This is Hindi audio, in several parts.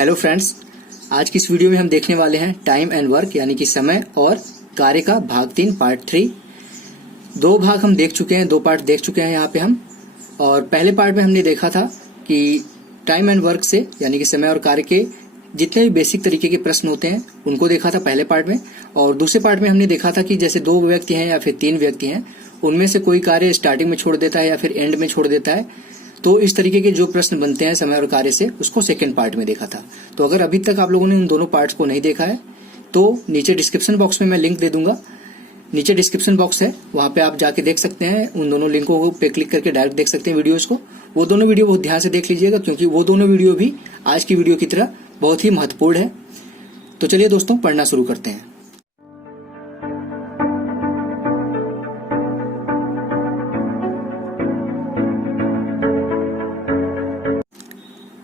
हेलो फ्रेंड्स, आज की इस वीडियो में हम देखने वाले हैं टाइम एंड वर्क यानी कि समय और कार्य का भाग 3 पार्ट 3। दो भाग हम देख चुके हैं, 2 पार्ट देख चुके हैं यहाँ पे हम। और पहले पार्ट में हमने देखा था कि टाइम एंड वर्क से यानी कि समय और कार्य के जितने भी बेसिक तरीके के प्रश्न होते हैं उनको देखा था पहले पार्ट में। और दूसरे पार्ट में हमने देखा था कि जैसे 2 व्यक्ति हैं या फिर 3 व्यक्ति हैं, उनमें से कोई कार्य स्टार्टिंग में छोड़ देता है या फिर एंड में छोड़ देता है, तो इस तरीके के जो प्रश्न बनते हैं समय और कार्य से, उसको सेकंड पार्ट में देखा था। तो अगर अभी तक आप लोगों ने उन दोनों पार्ट्स को नहीं देखा है तो नीचे डिस्क्रिप्शन बॉक्स में मैं लिंक दे दूंगा। नीचे डिस्क्रिप्शन बॉक्स है, वहां पे आप जाके देख सकते हैं। उन दोनों लिंकों पे क्लिक करके डायरेक्ट देख सकते हैं वीडियोस को। वो दोनों वीडियो बहुत ध्यान से देख लीजिएगा, क्योंकि वो दोनों वीडियो भी आज की वीडियो की तरह बहुत ही महत्वपूर्ण है। तो चलिए दोस्तों, पढ़ना शुरू करते हैं।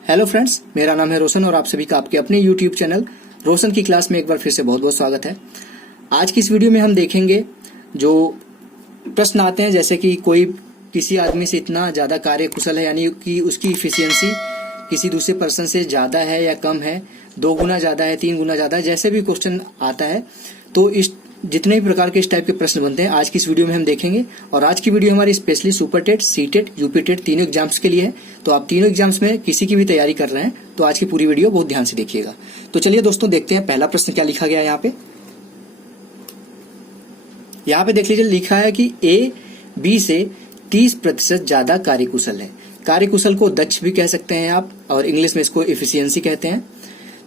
हेलो फ्रेंड्स, मेरा नाम है रोशन और आप सभी का आपके अपने यूट्यूब चैनल रोशन की क्लास में एक बार फिर से बहुत बहुत स्वागत है। आज की इस वीडियो में हम देखेंगे जो प्रश्न आते हैं, जैसे कि कोई किसी आदमी से इतना ज्यादा कार्य कुशल है, यानी कि उसकी इफिशियंसी किसी दूसरे पर्सन से ज्यादा है या कम है, 2 गुना ज्यादा है, 3 गुना ज्यादा है, जैसे भी क्वेश्चन आता है। तो इस जितने भी प्रकार के इस टाइप के प्रश्न बनते हैं आज की इस वीडियो में हम देखेंगे। और आज की वीडियो हमारी specially super TET, C TET, UP TET तीनों एग्जाम्स के लिए है। तो आप तीनों एग्जाम्स में किसी की भी तैयारी कर रहे हैं तो आज की पूरी वीडियो बहुत ध्यान से देखिएगा। तो चलिए दोस्तों, देखते हैं पहला प्रश्न क्या लिखा गया है यहाँ पे। यहाँ पे देख लीजिए, लिखा है कि ए बी से 30% ज्यादा कार्यकुशल है। कार्यकुशल को दक्ष भी कह सकते हैं आप, और इंग्लिश में इसको एफिशिएंसी कहते हैं।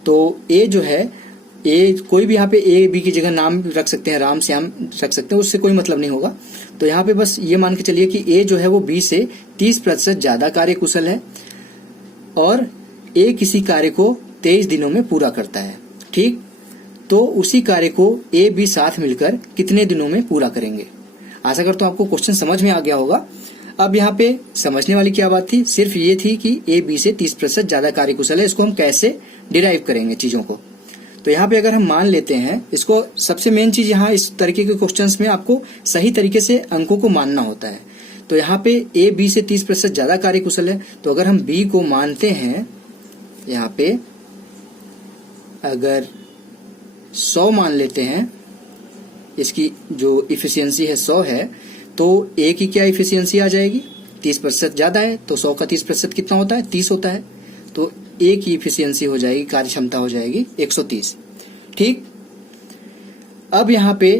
तो ए जो है, ए कोई भी यहाँ पे ए बी की जगह नाम रख सकते हैं, राम श्याम रख सकते हैं, उससे कोई मतलब नहीं होगा। तो यहाँ पे बस ये मान के चलिए कि ए जो है वो बी से 30% ज्यादा कार्यकुशल है और ए किसी कार्य को 23 दिनों में पूरा करता है। ठीक, तो उसी कार्य को ए बी साथ मिलकर कितने दिनों में पूरा करेंगे। आशा करता हूं आपको क्वेश्चन समझ में आ गया होगा। अब यहाँ पे समझने वाली क्या बात थी, सिर्फ ये थी कि ए बी से 30% ज्यादा कार्यकुशल है। इसको हम कैसे डिराइव करेंगे चीजों को। तो यहाँ पे अगर हम मान लेते हैं इसको, सबसे मेन चीज यहाँ इस तरीके के क्वेश्चंस में आपको सही तरीके से अंकों को मानना होता है। तो यहाँ पे ए बी से 30% ज्यादा कार्यकुशल है, तो अगर हम बी को मानते हैं, यहाँ पे अगर 100 मान लेते हैं, इसकी जो इफिशियंसी है 100 है, तो ए की क्या इफिशियंसी आ जाएगी, 30% ज्यादा है, तो 100 का 30% कितना होता है, 30 होता है। तो ए की इफिशियंसी हो जाएगी, कार्य क्षमता हो जाएगी 130। ठीक, अब यहाँ पे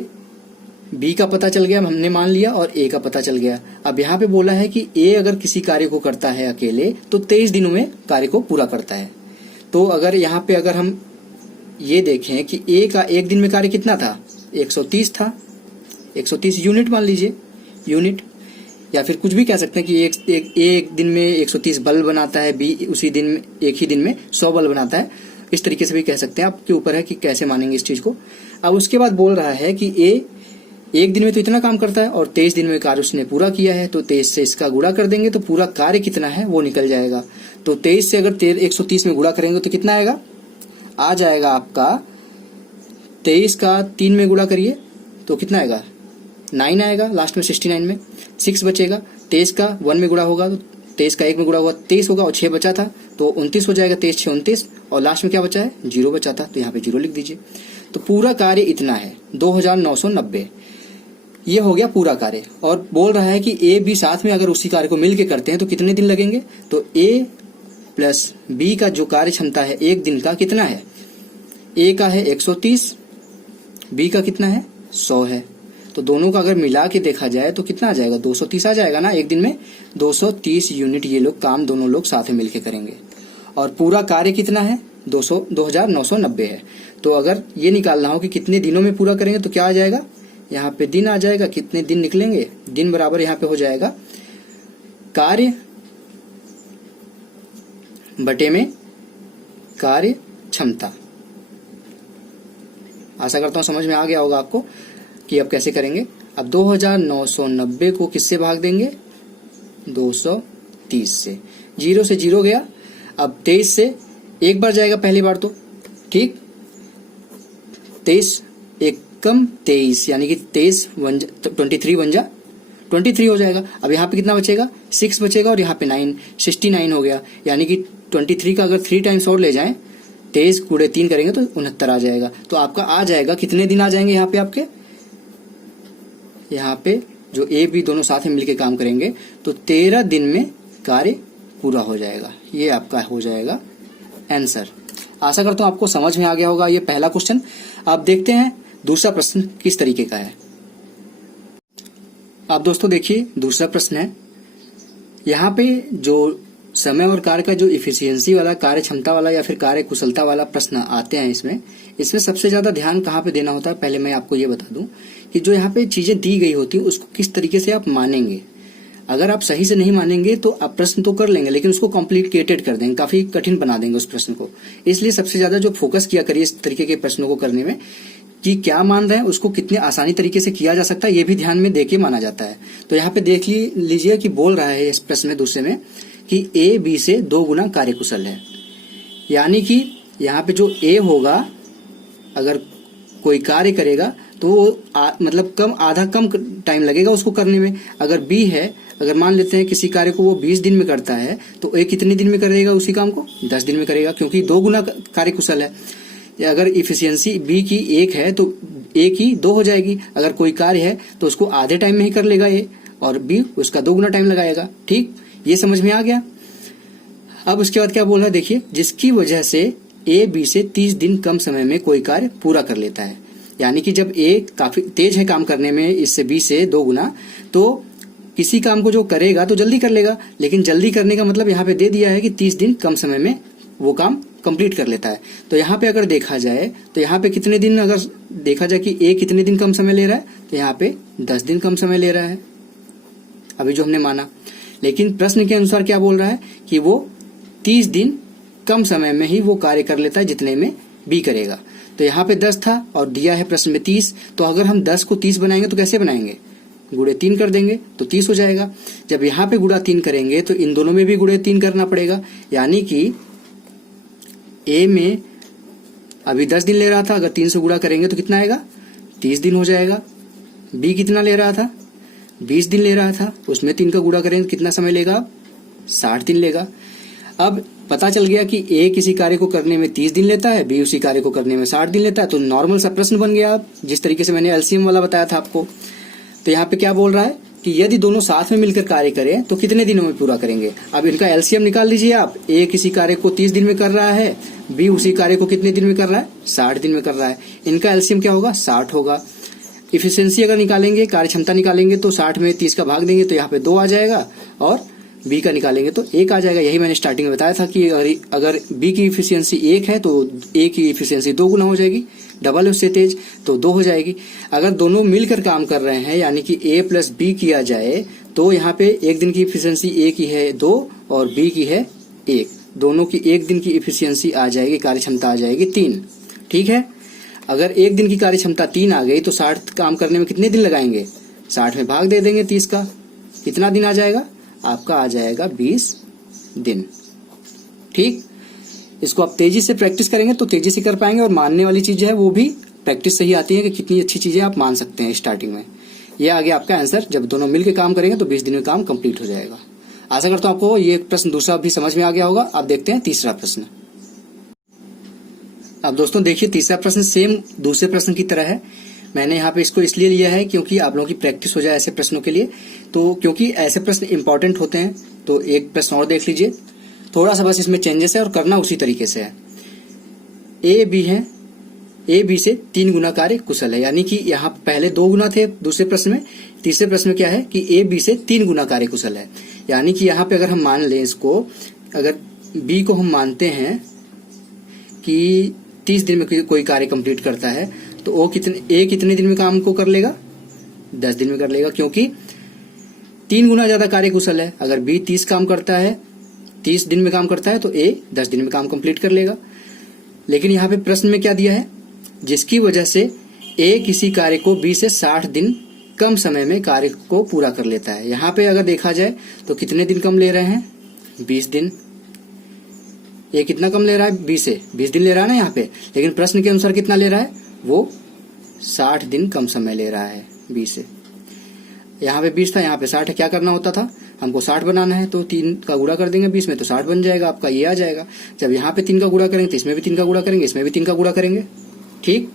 बी का पता चल गया, हमने मान लिया, और ए का पता चल गया। अब यहाँ पे बोला है कि ए अगर किसी कार्य को करता है अकेले तो 23 दिनों में कार्य को पूरा करता है। तो अगर यहाँ पे अगर हम ये देखें कि ए का एक दिन में कार्य कितना था, 130 था, 130 यूनिट मान लीजिए, यूनिट, या फिर कुछ भी कह सकते हैं कि एक दिन में 130 बल्ब बनाता है, बी उसी दिन में एक ही दिन में 100 बल्ब बनाता है। इस तरीके से भी कह सकते हैं, आपके ऊपर है कि कैसे मानेंगे इस चीज को। अब उसके बाद बोल रहा है कि ए एक दिन में तो इतना काम करता है और 23 दिन में कार्य उसने पूरा किया है, तो 23 से इसका गुणा कर देंगे तो पूरा कार्य कितना है वो निकल जाएगा। तो 23 से अगर 130 में गुणा करेंगे तो कितना आएगा, आ जाएगा आपका 23 का 3 में गुणा करिए तो कितना आएगा, 9 आएगा, लास्ट में 69 में 6 बचेगा। 23 का 1 में गुणा होगा तो 23 का 1 में गुणा होगा 23 होगा, और 6 बचा था तो 29 हो जाएगा। 23 6 29, और लास्ट में क्या बचा है, 0 बचा था, तो यहाँ पे 0 लिख दीजिए। तो पूरा कार्य इतना है 2990, ये हो गया पूरा कार्य। और बोल रहा है कि ए बी साथ में अगर उसी कार्य को मिलके करते हैं तो कितने दिन लगेंगे। तो ए प्लस बी का जो कार्य क्षमता है एक दिन का कितना है, ए का है 130, बी का कितना है 100 है। तो दोनों का अगर मिला के देखा जाए तो कितना आ जाएगा, 230 आ जाएगा ना। एक दिन में 230 यूनिट ये लोग काम दोनों लोग साथ में मिलके करेंगे। और पूरा कार्य कितना है, 2990 है। तो अगर ये निकालना हो कि कितने दिनों में पूरा करेंगे तो क्या आ जाएगा, यहाँ पे दिन आ जाएगा, कितने दिन निकलेंगे, दिन बराबर यहाँ पे हो जाएगा कार्य बटे में कार्य क्षमता। आशा करता हूं समझ में आ गया होगा आपको कि अब कैसे करेंगे। अब 2990 को किससे भाग देंगे, 230 से, 0 से 0 गया। अब 23 से एक बार जाएगा पहली बार तो, ठीक, 23 एक कम 23, यानी कि 23 23 बन जा 23 हो जाएगा। अब यहाँ पे कितना बचेगा, 6 बचेगा, और यहाँ पे 9, 69 हो गया। यानी कि 23 का अगर 3 टाइम्स और ले जाएं 23 गुणे 3 करेंगे तो 69 आ जाएगा। तो आपका आ जाएगा, कितने दिन आ जाएंगे यहाँ पे आपके, यहाँ पे जो ए बी दोनों साथ में मिलकर काम करेंगे तो 13 दिन में कार्य पूरा हो जाएगा। ये आपका हो जाएगा आंसर। आशा करता हूं आपको समझ में आ गया होगा ये पहला क्वेश्चन। अब देखते हैं दूसरा प्रश्न किस तरीके का है। अब दोस्तों देखिए दूसरा प्रश्न है, यहाँ पे जो समय और कार्य का जो इफिशियंसी वाला, कार्य क्षमता वाला या फिर कार्य कुशलता वाला प्रश्न आते हैं इसमें सबसे ज्यादा ध्यान कहाँ पे देना होता है, पहले मैं आपको ये बता दूं कि जो यहाँ पे चीजें दी गई होती है उसको किस तरीके से आप मानेंगे। अगर आप सही से नहीं मानेंगे तो आप प्रश्न तो कर लेंगे लेकिन उसको कॉम्प्लिकेटेड कर देंगे, काफी कठिन बना देंगे उस प्रश्न को। इसलिए सबसे ज्यादा जो फोकस किया करिए इस तरीके के प्रश्नों को करने में कि क्या मान रहे हैं उसको कितने आसानी तरीके से किया जा सकता है, ये भी ध्यान में देके माना जाता है। तो यहाँ पे देख लीजिए कि बोल रहा है इस प्रश्न में दूसरे में कि ए बी से 2 गुना कार्यकुशल है। यानी कि यहाँ पे जो ए होगा अगर कोई कार्य करेगा तो वो मतलब आधा कम टाइम लगेगा उसको करने में। अगर बी है, अगर मान लेते हैं किसी कार्य को वो 20 दिन में करता है तो ए कितने दिन में करेगा उसी काम को, 10 दिन में करेगा, क्योंकि 2 गुना कार्यकुशल है। अगर इफिशियंसी बी की 1 है तो ए की 2 हो जाएगी। अगर कोई कार्य है तो उसको आधे टाइम में ही कर लेगा ए, और बी उसका 2 गुना टाइम लगाएगा। ठीक, ये समझ में आ गया। अब उसके बाद क्या बोल रहा है देखिए, जिसकी वजह से ए बी से 30 दिन कम समय में कोई कार्य पूरा कर लेता है। यानी कि जब ए काफी तेज है काम करने में इससे बी से 2 गुना, तो किसी काम को जो करेगा तो जल्दी कर लेगा, लेकिन जल्दी करने का मतलब यहाँ पे दे दिया है कि 30 दिन कम समय में वो काम कंप्लीट कर लेता है। तो यहाँ पे अगर देखा जाए तो यहाँ पे कितने दिन, अगर देखा जाए कि ए कितने दिन कम समय ले रहा है तो यहाँ पे 10 दिन कम समय ले रहा है अभी जो हमने माना। लेकिन प्रश्न के अनुसार क्या बोल रहा है कि वो 30 दिन कम समय में ही वो कार्य कर लेता है जितने में बी करेगा। तो यहाँ पे 10 था और दिया है प्रश्न में 30, तो अगर हम 10 को 30 बनाएंगे तो कैसे बनाएंगे, गुणे 3 कर देंगे तो 30 हो जाएगा। जब यहाँ पे गुणा 3 करेंगे तो इन दोनों में भी गुणे 3 करना पड़ेगा। यानी कि ए में अभी 10 दिन ले रहा था, अगर 3 से गुणा करेंगे तो कितना आएगा, 30 दिन हो जाएगा। बी कितना ले रहा था, 20 दिन ले रहा था, उसमें 3 का गुणा करेंगे तो कितना समय लेगा, 60 दिन लेगा। अब पता चल गया कि ए किसी कार्य को करने में 30 दिन लेता है, बी उसी कार्य को करने में 60 दिन लेता है। तो नॉर्मल सा प्रश्न बन गया, जिस तरीके से मैंने एलसीएम वाला बताया था आपको। तो यहाँ पे क्या बोल रहा है कि यदि दोनों साथ में मिलकर कार्य करें तो कितने दिनों में पूरा करेंगे। अब इनका एलसीएम निकाल लीजिए आप। ए किसी कार्य को 30 दिन में कर रहा है, बी उसी कार्य को कितने दिन में कर रहा है, 60 दिन में कर रहा है। इनका एलसीएम क्या होगा, 60 होगा। इफिशियंसी अगर निकालेंगे, कार्य क्षमता निकालेंगे तो 60 में 30 का भाग देंगे तो यहाँ पे 2 आ जाएगा, और बी का निकालेंगे तो 1 आ जाएगा। यही मैंने स्टार्टिंग में बताया था कि अगर बी की इफिशियंसी 1 है तो ए की इफिशियंसी 2 गुना हो जाएगी, डबल है उससे तेज, तो 2 हो जाएगी। अगर दोनों मिलकर काम कर रहे हैं यानी कि ए प्लस बी किया जाए तो यहाँ पे एक दिन की इफिशियंसी ए की है 2 और बी की है 1, दोनों की एक दिन की इफिशियंसी आ जाएगी, कार्य क्षमता आ जाएगी 3। ठीक है, अगर एक दिन की कार्य क्षमता 3 आ गई तो 60 काम करने में कितने दिन लगाएंगे, 60 में भाग दे देंगे 30 का, कितना दिन आ जाएगा आपका, आ जाएगा 20 दिन। ठीक, इसको आप तेजी से प्रैक्टिस करेंगे तो तेजी से कर पाएंगे, और मानने वाली चीज है वो भी प्रैक्टिस से ही आती है कि कितनी अच्छी चीजें आप मान सकते हैं स्टार्टिंग में। ये आ गया आपका आंसर। जब दोनों मिलकर काम करेंगे तो 20 दिन में काम कंप्लीट हो जाएगा। आशा करता हूं आपको ये प्रश्न दूसरा भी समझ में आ गया होगा। अब देखते हैं तीसरा प्रश्न। अब दोस्तों देखिए तीसरा प्रश्न सेम दूसरे प्रश्न की तरह है। मैंने यहाँ पे इसको इसलिए लिया है क्योंकि आप लोगों की प्रैक्टिस हो जाए ऐसे प्रश्नों के लिए। तो क्योंकि ऐसे प्रश्न इंपॉर्टेंट होते हैं तो एक प्रश्न और देख लीजिए, थोड़ा सा बस इसमें चेंजेस है और करना उसी तरीके से है। ए बी है, ए बी से 3 गुना कार्य कुशल है। यानी कि यहाँ पहले 2 गुना थे दूसरे प्रश्न में, तीसरे प्रश्न में क्या है कि ए बी से 3 गुना कार्य कुशल है। यानी कि यहाँ पे अगर हम मान लें इसको, अगर बी को हम मानते हैं कि 30 दिन में कोई कार्य कंप्लीट करता है तो वो कितने दिन में काम को कर लेगा, 10 दिन में कर लेगा, क्योंकि 3 गुना ज्यादा कार्य कुशल है। अगर बी 30 काम करता है, 30 दिन में काम करता है तो ए 10 दिन में काम कंप्लीट कर लेगा। लेकिन यहाँ पे प्रश्न में क्या दिया है, जिसकी वजह से ए किसी कार्य को बी से 60 दिन कम समय में कार्य को पूरा कर लेता है। यहाँ पे अगर देखा जाए तो कितने दिन कम ले रहे हैं, 20 दिन। ये कितना कम ले रहा है, 20 से 20 दिन ले रहा है ना यहाँ पे, लेकिन प्रश्न के अनुसार कितना ले रहा है, वो 60 दिन कम समय ले रहा है 20 से। यहाँ पे 20 था, यहाँ पे 60 है। क्या करना होता था, हमको 60 बनाना है, तो 3 का गुणा कर देंगे 20 में, तो 60 बन जाएगा आपका, ये आ जाएगा। जब यहाँ पे 3 का गुणा करेंगे तो इसमें भी 3 का गुणा करेंगे, इसमें भी 3 का गुणा करेंगे। ठीक,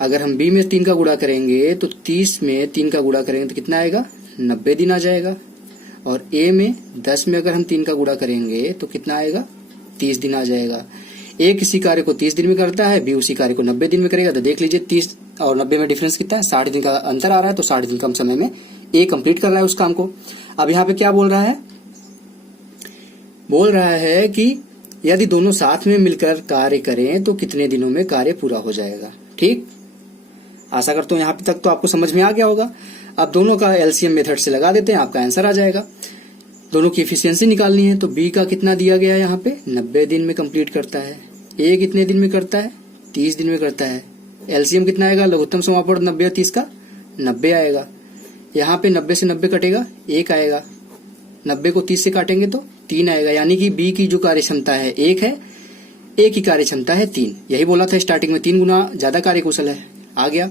अगर हम बी में 3 का गुणा करेंगे तो 30 में 3 का गुणा करेंगे तो कितना आएगा, 90 दिन आ जाएगा। और ए में 10 में अगर हम 3 का गुणा करेंगे तो कितना आएगा, 30 दिन आ जाएगा। ए किसी कार्य को 30 दिन में करता है, बी उसी कार्य को 90 दिन में करेगा। तो देख लीजिए 30 और 90 में डिफरेंस कितना है, 60 दिन का अंतर आ रहा है। तो 60 दिन कम समय में ए कंप्लीट कर रहा है उस काम को। अब यहाँ पे क्या बोल रहा है, बोल रहा है कि यदि दोनों साथ में मिलकर कार्य करें तो कितने दिनों में कार्य पूरा हो जाएगा। ठीक, आशा करता हूं यहाँ पे तक तो आपको समझ में आ गया होगा। अब दोनों का एलसीएम मेथड से लगा देते हैं, आपका आंसर आ जाएगा। दोनों की एफिशिएंसी निकालनी है, तो बी का कितना दिया गया है यहाँ पे, 90 दिन में कंप्लीट करता है। ए कितने दिन में करता है, 30 दिन में करता है। एलसीएम कितना आएगा, लघुत्तम समापन 90 और 30 का 90 आएगा। यहाँ पे 90 से 90 कटेगा, 1 आएगा। 90 को 30 से काटेंगे तो 3 आएगा। यानी कि बी की जो कार्य क्षमता है 1 है, ए की कार्य क्षमता है 3। यही बोला था स्टार्टिंग में, 3 गुना ज्यादा कार्य कुशल है। आ गया,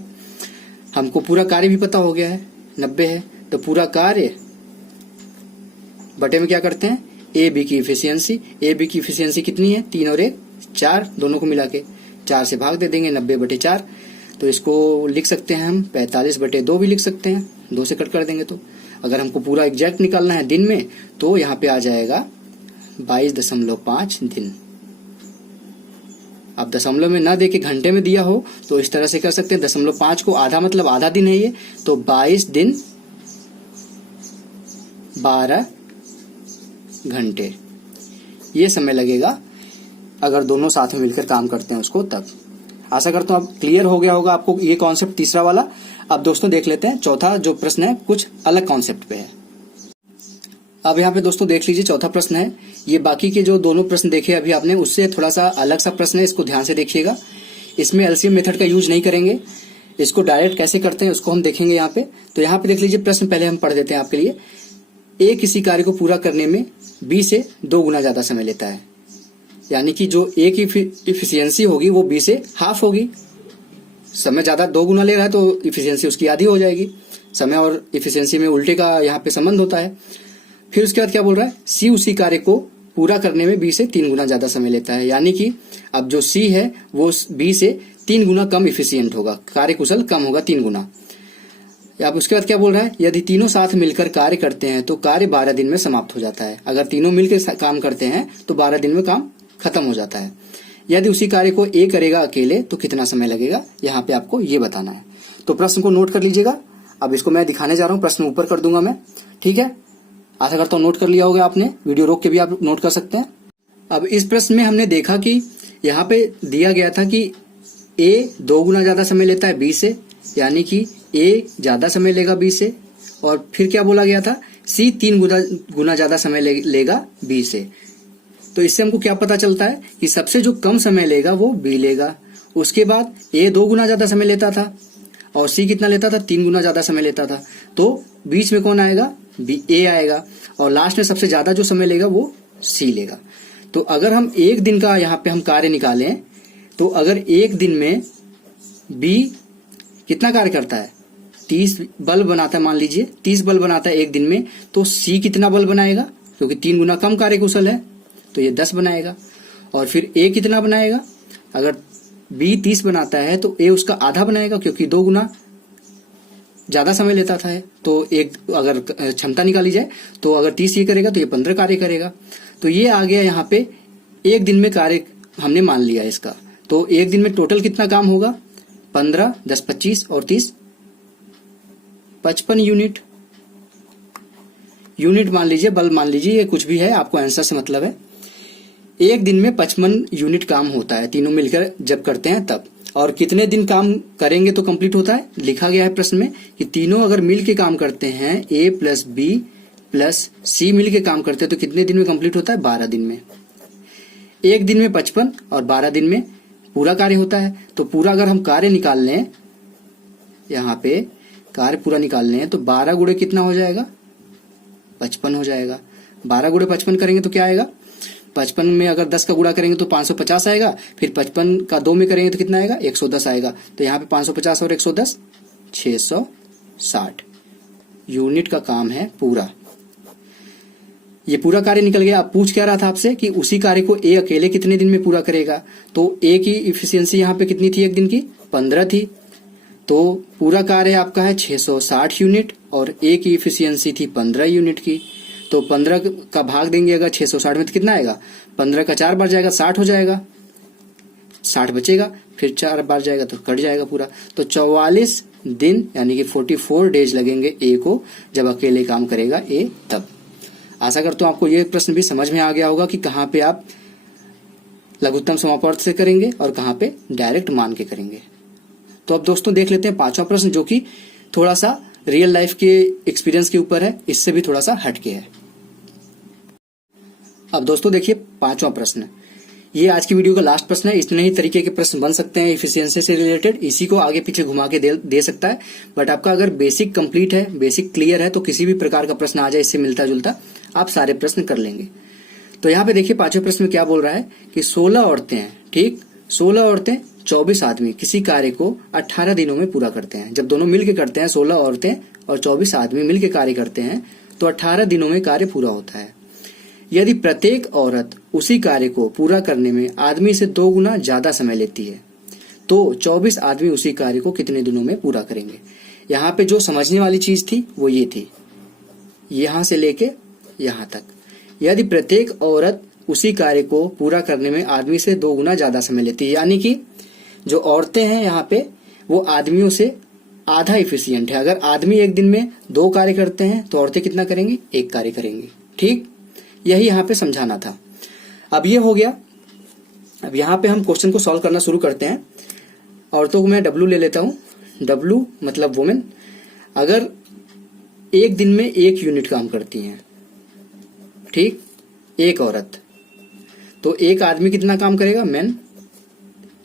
हमको पूरा कार्य भी पता हो गया है, 90 है। तो पूरा कार्य बटे में क्या करते हैं, ए बी की इफिशियंसी। ए बी की इफिशियंसी कितनी है, 3 और 1 4, दोनों को मिला के 4 से भाग दे देंगे, 90/4। तो इसको लिख सकते हैं हम 45/2 भी लिख सकते हैं, 2 से कट कर देंगे। तो अगर हमको पूरा एग्जैक्ट निकालना है दिन में तो यहाँ पे आ जाएगा 22.5 दिन। अब दशमलव में ना देके घंटे में दिया हो तो इस तरह से कर सकते हैं, 0.5 को आधा मतलब आधा दिन है ये, तो 22 दिन 12 घंटे ये समय लगेगा अगर दोनों साथ में मिलकर काम करते हैं उसको तब। आशा करता हूं अब क्लियर हो गया होगा आपको ये कॉन्सेप्ट तीसरा वाला। अब दोस्तों देख लेते हैं चौथा जो प्रश्न है, कुछ अलग कॉन्सेप्ट पे है। अब यहाँ पे दोस्तों देख लीजिए चौथा प्रश्न है, ये बाकी के जो दोनों प्रश्न देखे अभी आपने उससे थोड़ा सा अलग सा प्रश्न है, इसको ध्यान से देखिएगा। इसमें एलसीएम मेथड का यूज नहीं करेंगे, इसको डायरेक्ट कैसे करते हैं उसको हम देखेंगे यहाँ पे। तो यहाँ पे देख लीजिए प्रश्न पहले हम पढ़ देते हैं आपके लिए। ए किसी कार्य को पूरा करने में बी से 2 गुना ज्यादा समय लेता है, यानी कि जो ए की इफिशियंसी होगी वो बी से हाफ होगी। समय ज्यादा 2 गुना ले रहा है तो इफिशियंसी उसकी आधी हो जाएगी। समय और इफिशियंसी में उल्टे का यहाँ पे संबंध होता है। फिर उसके बाद क्या बोल रहा है, सी उसी कार्य को पूरा करने में बी से 3 गुना ज्यादा समय लेता है, यानी कि अब जो सी है वो बी से 3 गुना कम इफिशियंट होगा, कार्य कुशल कम होगा 3 गुना। अब उसके बाद क्या बोल रहा है, यदि तीनों साथ मिलकर कार्य करते हैं तो कार्य 12 दिन में समाप्त हो जाता है। अगर तीनों मिलकर काम करते हैं तो 12 दिन में काम खत्म हो जाता है। यदि उसी कार्य को ए करेगा अकेले तो कितना समय लगेगा, यहाँ पे आपको ये बताना है। तो प्रश्न को नोट कर लीजिएगा। अब इसको मैं दिखाने जा रहा हूँ, प्रश्न ऊपर कर दूंगा मैं, ठीक है। आशा करता हूँ नोट कर लिया होगा आपने, वीडियो रोक के भी आप नोट कर सकते हैं। अब इस प्रश्न में हमने देखा कि यहाँ पे दिया गया था कि ए 2 गुना ज्यादा समय लेता है बी से, यानी कि ए ज्यादा समय लेगा बी से। और फिर क्या बोला गया था, सी 3 गुना ज्यादा समय लेगा बी से। तो इससे हमको क्या पता चलता है कि सबसे जो कम समय लेगा वो बी लेगा। उसके बाद ए 2 गुना ज्यादा समय लेता था और सी कितना लेता था, 3 गुना ज्यादा समय लेता था। तो बीच में कौन आएगा, बी ए आएगा। और लास्ट में सबसे ज्यादा जो समय लेगा वो सी लेगा। तो अगर हम एक दिन का यहाँ पे हम कार्य निकालें तो अगर एक दिन में बी कितना कार्य करता है, 30 बल्ब बनाता है, मान लीजिए 30 बल्ब बनाता है एक दिन में, तो सी कितना बल्ब बनाएगा, क्योंकि 3 गुना कम कार्य कुशल है तो ये 10 बनाएगा। और फिर ए कितना बनाएगा, अगर बी 30 बनाता है तो ए उसका आधा बनाएगा, क्योंकि 2 गुना ज्यादा समय लेता था। तो एक अगर क्षमता निकाली जाए तो अगर 30 ये करेगा तो ये 15 कार्य करेगा। तो ये आ गया यहाँ पे एक दिन में कार्य हमने मान लिया इसका। तो एक दिन में टोटल कितना काम होगा, 15 10 25 और 30 55 यूनिट मान लीजिए, बल्ब मान लीजिए, ये कुछ भी है, आपको आंसर से मतलब है। एक दिन में 55 यूनिट काम होता है, तीनों मिलकर जब करते हैं तब। और कितने दिन काम करेंगे तो कंप्लीट होता है, लिखा गया है प्रश्न में कि तीनों अगर मिल के काम करते हैं, ए प्लस बी प्लस सी मिल के काम करते हैं तो कितने दिन में कंप्लीट होता है, 12 दिन में। एक दिन में 55 और 12 दिन में पूरा कार्य होता है। तो पूरा अगर हम कार्य निकाल लें, यहाँ पे कार्य पूरा निकाल लें तो 12 गुणे कितना हो जाएगा, 55 हो जाएगा। 12 गुणे 55 करेंगे तो क्या आएगा, 55 में अगर 10 का गुणा करेंगे तो 550 आएगा। फिर 55 का 2 में करेंगे तो कितना आएगा, 110 आएगा। तो यहाँ पे 550 और 110 660 यूनिट का काम है पूरा। ये पूरा कार्य निकल गया। अब पूछ क्या रहा था आपसे कि उसी कार्य को ए अकेले कितने दिन में पूरा करेगा, तो ए की इफिशियंसी यहाँ पे कितनी थी एक दिन की, 15 थी। तो पूरा कार्य आपका है 660 यूनिट और ए की इफिशियंसी थी 15 यूनिट की। तो 15 का भाग देंगे अगर 660 में तो कितना आएगा, 15 का 4 बार जाएगा 60 हो जाएगा, 60 बचेगा, फिर 4 बार जाएगा तो कट जाएगा पूरा। तो 44 दिन यानी कि 44 डेज लगेंगे ए को, जब अकेले काम करेगा ए तब। आशा करता हूं आपको ये प्रश्न भी समझ में आ गया होगा कि कहाँ पे आप लघुत्तम समापवर्त से करेंगे और कहाँ पे डायरेक्ट मान के करेंगे। तो अब दोस्तों देख लेते हैं पांचवा प्रश्न, जो कि थोड़ा सा रियल लाइफ के एक्सपीरियंस के ऊपर है, इससे भी थोड़ा सा हटके है। अब दोस्तों देखिए पांचवा प्रश्न, ये आज की वीडियो का लास्ट प्रश्न है। इतने ही तरीके के प्रश्न बन सकते हैं इफिशियंसी से रिलेटेड, इसी को आगे पीछे घुमा के दे सकता है। बट आपका अगर बेसिक कंप्लीट है, बेसिक क्लियर है, तो किसी भी प्रकार का प्रश्न आ जाए इससे मिलता जुलता आप सारे प्रश्न कर लेंगे। तो यहाँ पे देखिए पांचवें प्रश्न में क्या बोल रहा है कि 16 औरतें हैं, ठीक, 16 औरतें 24 आदमी किसी कार्य को 18 दिनों में पूरा करते हैं। जब दोनों मिलके करते हैं, 16 औरतें और 24 आदमी मिलके कार्य करते हैं, तो 18 दिनों में कार्य पूरा होता है। यदि प्रत्येक औरत उसी कार्य को पूरा करने में आदमी से 2 गुना ज्यादा समय लेती है, तो 24 आदमी उसी कार्य को कितने दिनों में पूरा करेंगे। यहाँ पे जो समझने वाली चीज थी वो ये थी, यहां से लेके यहां तक। यदि प्रत्येक औरत उसी कार्य को पूरा करने में आदमी से 2 गुना ज्यादा समय लेती है, यानी कि जो औरतें हैं यहाँ पे वो आदमियों से आधा इफिशियंट है। अगर आदमी एक दिन में 2 कार्य करते हैं तो औरतें कितना करेंगी, 1 कार्य करेंगी, ठीक, यही यहाँ पे समझाना था। अब ये हो गया। अब यहाँ पे हम क्वेश्चन को सॉल्व करना शुरू करते हैं। औरतों को मैं W ले लेता हूँ, W मतलब वुमेन। अगर एक दिन में 1 यूनिट काम करती हैं, ठीक, एक औरत, तो एक आदमी कितना काम करेगा, मैन,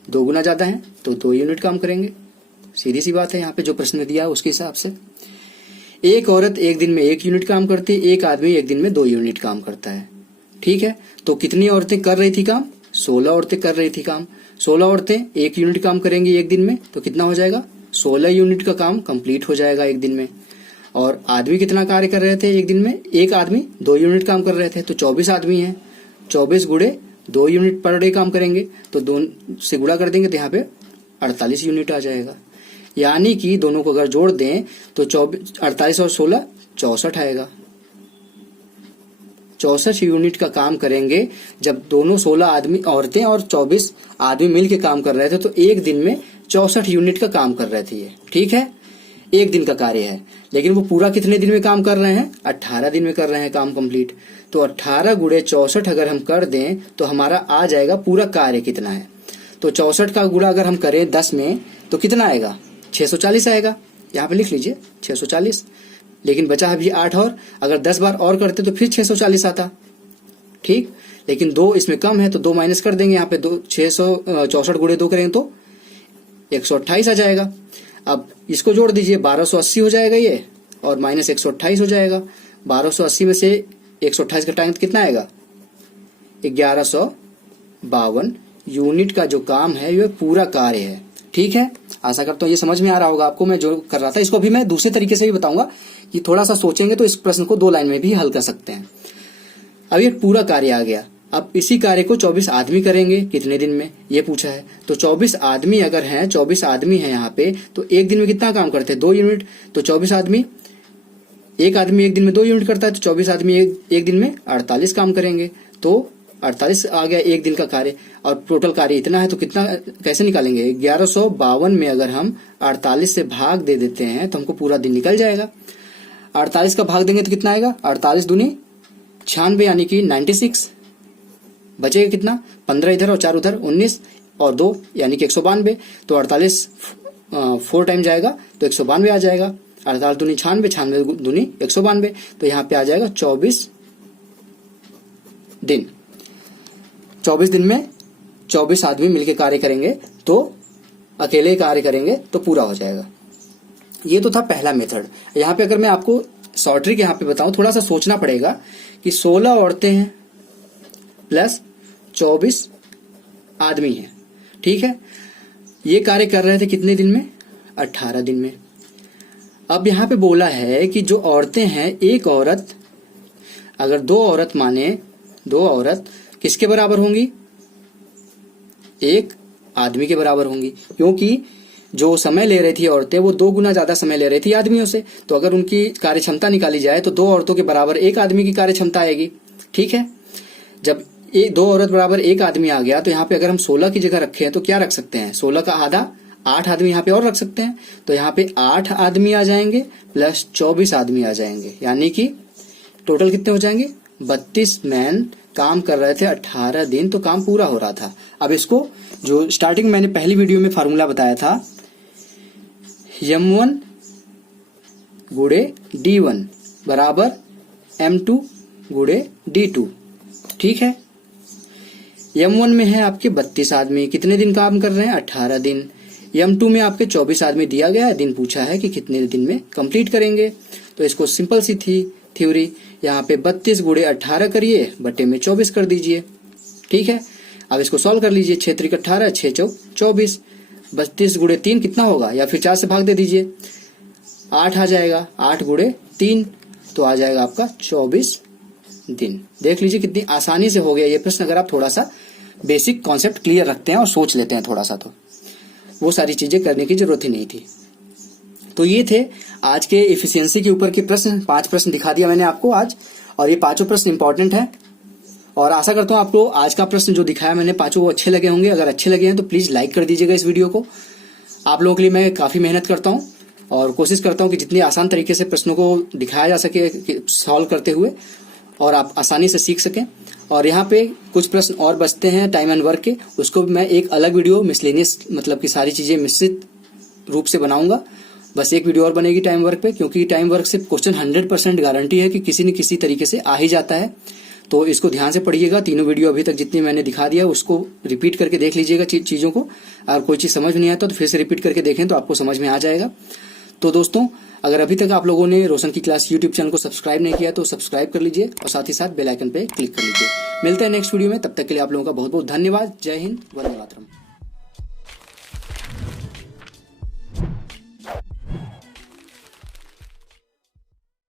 2 गुना ज्यादा है तो 2 यूनिट काम करेंगे। सीधी सी बात है, यहाँ पे जो प्रश्न दिया है उसके हिसाब से। एक औरत एक दिन में 1 यूनिट काम करती है, एक आदमी एक दिन में 2 यूनिट काम करता है, ठीक है। तो कितनी औरतें कर रही थी काम, 16 औरतें कर रही थी काम। 16 औरतें 1 यूनिट काम करेंगी एक दिन में, तो कितना हो जाएगा, 16 यूनिट का काम कंप्लीट हो जाएगा एक दिन में। और आदमी कितना कार्य कर रहे थे एक दिन में, एक आदमी 2 यूनिट काम कर रहे थे, तो 24 आदमी हैं, 24 गुणे 2 यूनिट पर डे काम करेंगे, तो 2 से गुणा कर देंगे तो यहाँ पे 48 यूनिट आ जाएगा। यानी कि दोनों को अगर जोड़ दें तो 48 और 16 64 आएगा। 64 यूनिट का काम करेंगे। जब दोनों 16 आदमी औरतें और 24 आदमी मिलके काम कर रहे थे, तो एक दिन में 64 यूनिट का काम कर रहे थे ये, ठीक है, एक दिन का कार्य है। लेकिन वो पूरा कितने दिन में काम कर रहे हैं, 18 दिन में कर रहे हैं काम कंप्लीट। तो 18 गुणे 64 अगर हम कर दें तो हमारा आ जाएगा पूरा कार्य कितना है। तो 64 का गुणा अगर हम करें 10 में तो कितना आएगा, 640 आएगा। यहाँ पे लिख लीजिए 640। लेकिन बचा अभी 8 और, अगर 10 बार और करते तो फिर 640 आता, ठीक। लेकिन 2 इसमें कम है तो 2 माइनस कर देंगे। यहाँ पे 664 गुणे 2 करेंगे तो 128 आ जाएगा। अब इसको जोड़ दीजिए, 1280 हो जाएगा ये, और माइनस 128 हो जाएगा। 1280 में से 128 का टाइम कितना आएगा, 1152 यूनिट का जो काम है ये पूरा कार्य है, ठीक है। आशा करता हूँ ये समझ में आ रहा होगा आपको मैं जो कर रहा था। इसको अभी मैं दूसरे तरीके से भी बताऊंगा कि थोड़ा सा सोचेंगे तो इस प्रश्न को 2 लाइन में भी हल कर सकते हैं। अब ये पूरा कार्य आ गया। अब इसी कार्य को 24 आदमी करेंगे कितने दिन में, ये पूछा है। तो 24 आदमी अगर हैं, 24 आदमी हैं यहाँ पे, तो एक दिन में कितना काम करते हैं, 2 यूनिट। तो 24 आदमी, एक आदमी एक दिन में 2 यूनिट करता है, तो 24 आदमी एक दिन में 48 काम करेंगे। तो 48 आ गया एक दिन का कार्य, और टोटल कार्य इतना है। तो कितना कैसे निकालेंगे, 1152 में अगर हम 48 से भाग दे देते हैं तो हमको पूरा दिन निकल जाएगा। 48 का भाग देंगे तो कितना आएगा, 48 दूनी 96 यानी कि 96। बचेगा कितना, 15 इधर और 4 उधर, 19 और 2 यानी कि 192। तो 48 4 टाइम जाएगा तो 192 आ जाएगा। 48 दूनी 96, 96 दूनी 192। तो यहाँ पे आ जाएगा 24 दिन। 24 दिन में 24 आदमी मिलके कार्य करेंगे, तो अकेले कार्य करेंगे तो पूरा हो जाएगा। ये तो था पहला मेथड। यहाँ पे अगर मैं आपको शॉर्ट ट्रिक यहाँ पे बताऊं, थोड़ा सा सोचना पड़ेगा कि 16 औरतें हैं प्लस 24 आदमी हैं, ठीक है। ये कार्य कर रहे थे कितने दिन में, 18 दिन में। अब यहाँ पे बोला है कि जो औरतें हैं, एक औरत अगर 2 औरत माने 2 औरत किसके बराबर होंगी? 1 आदमी के बराबर होंगी, क्योंकि जो समय ले रही थी औरतें वो 2 गुना ज्यादा समय ले रही थी आदमियों से। तो अगर उनकी कार्य क्षमता निकाली जाए तो 2 औरतों के बराबर 1 आदमी की कार्य क्षमता आएगी। ठीक है, जब 2 औरत बराबर 1 आदमी आ गया तो यहाँ पे अगर हम 16 की जगह रखें तो क्या रख सकते हैं? 16 का आधा 8 आदमी यहाँ पे और रख सकते हैं। तो यहाँ पे 8 आदमी आ जाएंगे प्लस 24 आदमी आ जाएंगे, यानी कि टोटल कितने हो जाएंगे? 32 मैन काम कर रहे थे 18 दिन, तो काम पूरा हो रहा था। अब इसको जो स्टार्टिंग मैंने पहली वीडियो में फार्मूला बताया था, M1 गुणे D1 बराबर M2 गुणे D2। ठीक है, M1 में है आपके 32 आदमी, कितने दिन काम कर रहे हैं? 18 दिन। M2 में आपके 24 आदमी दिया गया है, दिन पूछा है कि कितने दिन में कंप्लीट करेंगे। तो इसको सिंपल सी थी थ्योरी, यहाँ पे 32 गुणे 18 करिए, बटे में 24 कर दीजिए। ठीक है, अब इसको सॉल्व कर लीजिए। 6 त्रिक 18, 6 चौक 24, 32 गुणे 3 कितना होगा? या फिर 4 से भाग दे दीजिए, 8 आ जाएगा। 8 गुणे 3 तो आ जाएगा आपका 24 दिन। देख लीजिए कितनी आसानी से हो गया ये प्रश्न, अगर आप थोड़ा सा बेसिक कॉन्सेप्ट क्लियर रखते हैं और सोच लेते हैं थोड़ा सा, तो वो सारी चीजें करने की जरूरत ही नहीं थी। तो ये थे आज के एफिशिएंसी के ऊपर के प्रश्न। 5 प्रश्न दिखा दिया मैंने आपको आज, और ये 5 प्रश्न इंपॉर्टेंट है। और आशा करता हूँ आपको आज का प्रश्न जो दिखाया मैंने 5 वो अच्छे लगे होंगे। अगर अच्छे लगे हैं तो प्लीज लाइक कर दीजिएगा इस वीडियो को। आप लोगों के लिए मैं काफी मेहनत करता हूँ और कोशिश करता हूँ कि जितनी आसान तरीके से प्रश्नों को दिखाया जा सके सॉल्व करते हुए, और आप आसानी से सीख सकें। और यहाँ पे कुछ प्रश्न और बचते हैं टाइम एंड वर्क के, उसको भी मैं एक अलग वीडियो मिसलेनियस मतलब कि सारी चीजें मिश्रित रूप से बनाऊंगा। बस एक वीडियो और बनेगी टाइम वर्क पे, क्योंकि टाइम वर्क से क्वेश्चन 100% गारंटी है कि किसी न किसी तरीके से आ ही जाता है। तो इसको ध्यान से पढ़िएगा। तीनों वीडियो अभी तक जितनी मैंने दिखा दिया उसको रिपीट करके देख लीजिएगा चीजों को। अगर कोई चीज समझ नहीं आता तो फिर से रिपीट करके देखें तो आपको समझ में आ जाएगा। तो दोस्तों, अगर अभी तक आप लोगों ने रोशन की क्लास यूट्यूब चैनल को सब्सक्राइब नहीं किया तो सब्सक्राइब कर लीजिए और साथ ही साथ बेल आइकन पे क्लिक कर लीजिए। मिलते हैं नेक्स्ट वीडियो में, तब तक के लिए आप लोगों का बहुत बहुत धन्यवाद। जय हिंद, वंदे मातरम।